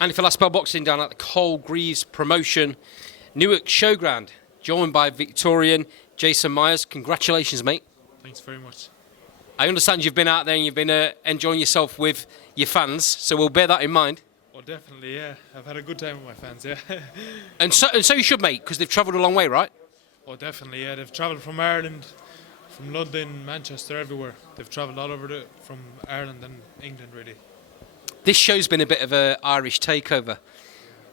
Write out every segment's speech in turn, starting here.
Andy for Last Bell Boxing down at the Carl Greaves promotion, Newark Showground, joined by Victorian Jason Myers. Congratulations, mate. Thanks very much. I understand you've been out there and you've been enjoying yourself with your fans, so we'll bear that in mind. Oh, definitely, yeah. I've had a good time with my fans, yeah. And so you should, mate, because they've travelled a long way, right? Oh, definitely, yeah. They've travelled from Ireland, from London, Manchester, everywhere. They've travelled all over from Ireland and England, really. This show's been a bit of an Irish takeover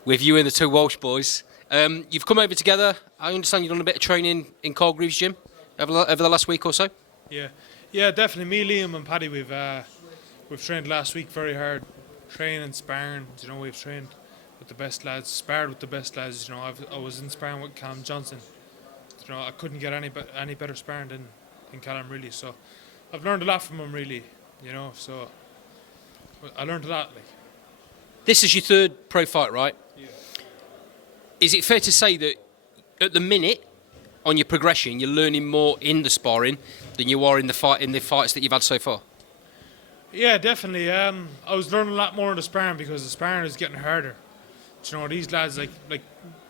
with you and the two Welsh boys. You've come over together. I understand you've done a bit of training in Carl Greaves' gym over the last week or so. Yeah, definitely. Me, Liam, and Paddy, we've trained last week very hard, training, sparring. You know, we've trained with the best lads, sparred with the best lads. You know, I was in sparring with Callum Johnson. You know, I couldn't get any better sparring than Callum, really. So I've learned a lot from him, really. You know, so I learned a lot. Like, this is your third pro fight, right? yeah. Is it fair to say that at the minute, on your progression, you're learning more in the sparring than you are in the fights that you've had so far? Yeah, definitely. I was learning a lot more in the sparring because the sparring is getting harder. You know, these lads like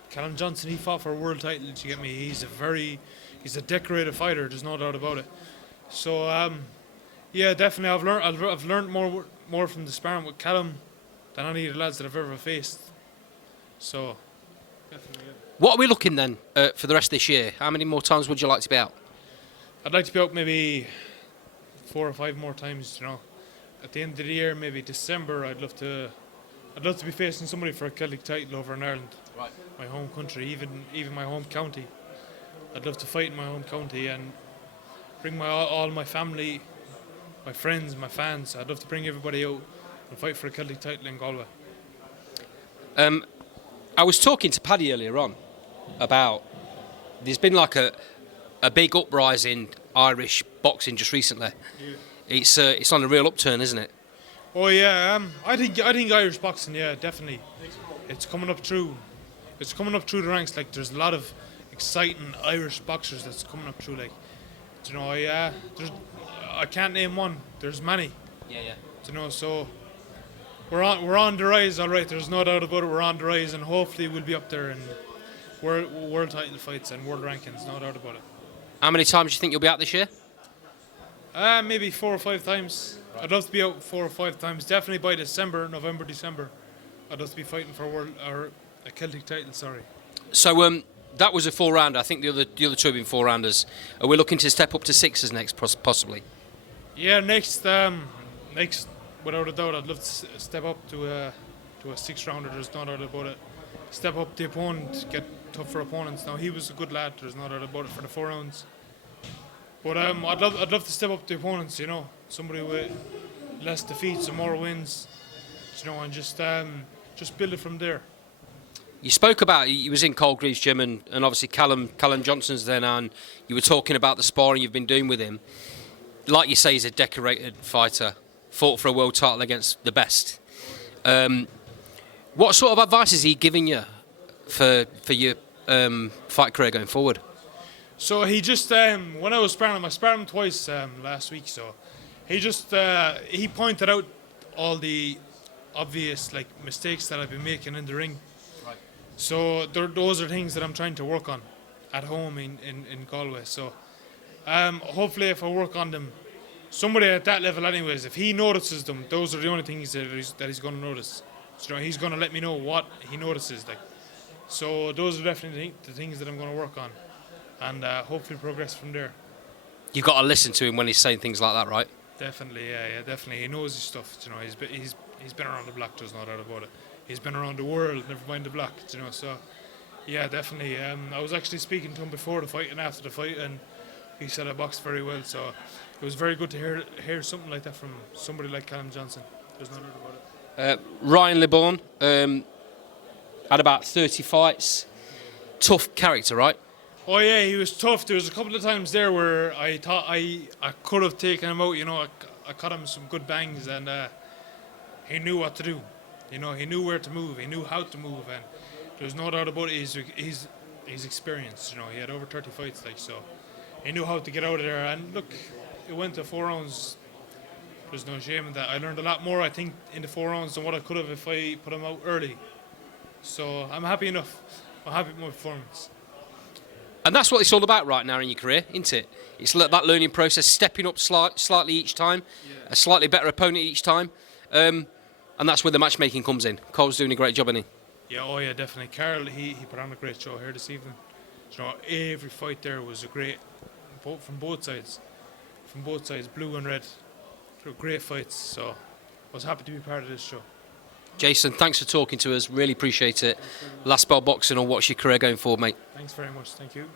Callum Johnson, he fought for a world title. You get me? He's a decorated fighter. There's no doubt about it. So yeah, definitely. I've learned more from the sparring with Callum than any of the lads that I've ever faced. So definitely. Yeah. What are we looking then for the rest of this year? How many more times would you like to be out? I'd like to be out maybe 4 or 5 more times. You know, at the end of the year, maybe December. I'd love to be facing somebody for a Celtic title over in Ireland, Right. my home country, even my home county. I'd love to fight in my home county and bring all my family, my friends, my fans. I'd love to bring everybody out and fight for a Celtic title in Galway. I was talking to Paddy earlier on about there's been like a big uprising in Irish boxing just recently. Yeah. It's on a real upturn, isn't it? Oh yeah, I think Irish boxing, yeah, definitely. It's coming up through the ranks. Like, there's a lot of exciting Irish boxers that's coming up through. Like, you know, I can't name one. There's many. Yeah. You know, so we're on the rise, all right. There's no doubt about it. We're on the rise, and hopefully we'll be up there in world title fights and world rankings. No doubt about it. How many times do you think you'll be out this year? Maybe 4 or 5 times. Right. I'd love to be out 4 or 5 times. Definitely by November, December. I'd love to be fighting for a Celtic title. Sorry. So that was a 4-rounder. I think the other two have been 4-rounders. Are we looking to step up to 6s next, possibly? Yeah, next, without a doubt, I'd love to step up to a 6-rounder. There's no doubt about it. Step up the opponent, get tougher opponents. Now, he was a good lad. There's no doubt about it for the 4 rounds. But I'd love to step up the opponents. You know, somebody with less defeats and more wins. You know, and just build it from there. You spoke about you was in Carl Greaves' gym and obviously Callum Johnson's there now, and you were talking about the sparring you've been doing with him. Like you say, he's a decorated fighter, fought for a world title against the best. What sort of advice is he giving you for your fight career going forward? So he just when I was sparring him, I sparred him twice last week. So he pointed out all the obvious mistakes that I've been making in the ring. Right. So those are things that I'm trying to work on at home in Galway. So hopefully if I work on them, somebody at that level anyways, if he notices them, those are the only things that he's going to notice. So he's going to let me know what he notices. So those are definitely the things that I'm going to work on and hopefully progress from there. You've got to listen to him when he's saying things like that, right? Definitely, yeah, definitely. He knows his stuff. You know, he's been around the block. There's no doubt about it. He's been around the world, never mind the block. You know, so yeah, definitely. I was actually speaking to him before the fight and after the fight, and he said I boxed very well. So it was very good to hear something like that from somebody like Callum Johnson. There's no doubt about it. Ryan Liborn had about 30 fights. Tough character, right? Oh yeah, he was tough. There was a couple of times there where I thought I could have taken him out. You know, I caught him some good bangs, and he knew what to do. You know, he knew where to move. He knew how to move, and there's no doubt about it. He's experienced. You know, he had over 30 fights, so he knew how to get out of there. And look, it went to 4 rounds. there's no shame in that. I learned a lot more, I think, in the 4 rounds than what I could have if I put him out early. So I'm happy enough. I'm happy with my performance. And that's what it's all about right now in your career, isn't it? It's that learning process, stepping up slightly each time, a slightly better opponent each time. And that's where the matchmaking comes in. Cole's doing a great job, isn't he? Yeah, oh yeah, definitely. Carl, he put on a great show here this evening. You know, every fight there was a great, from both sides. From both sides, blue and red. They were great fights, so I was happy to be part of this show. Jason, thanks for talking to us. Really appreciate it. Last Bell Boxing, or what's your career going forward, mate? Thanks very much. Thank you.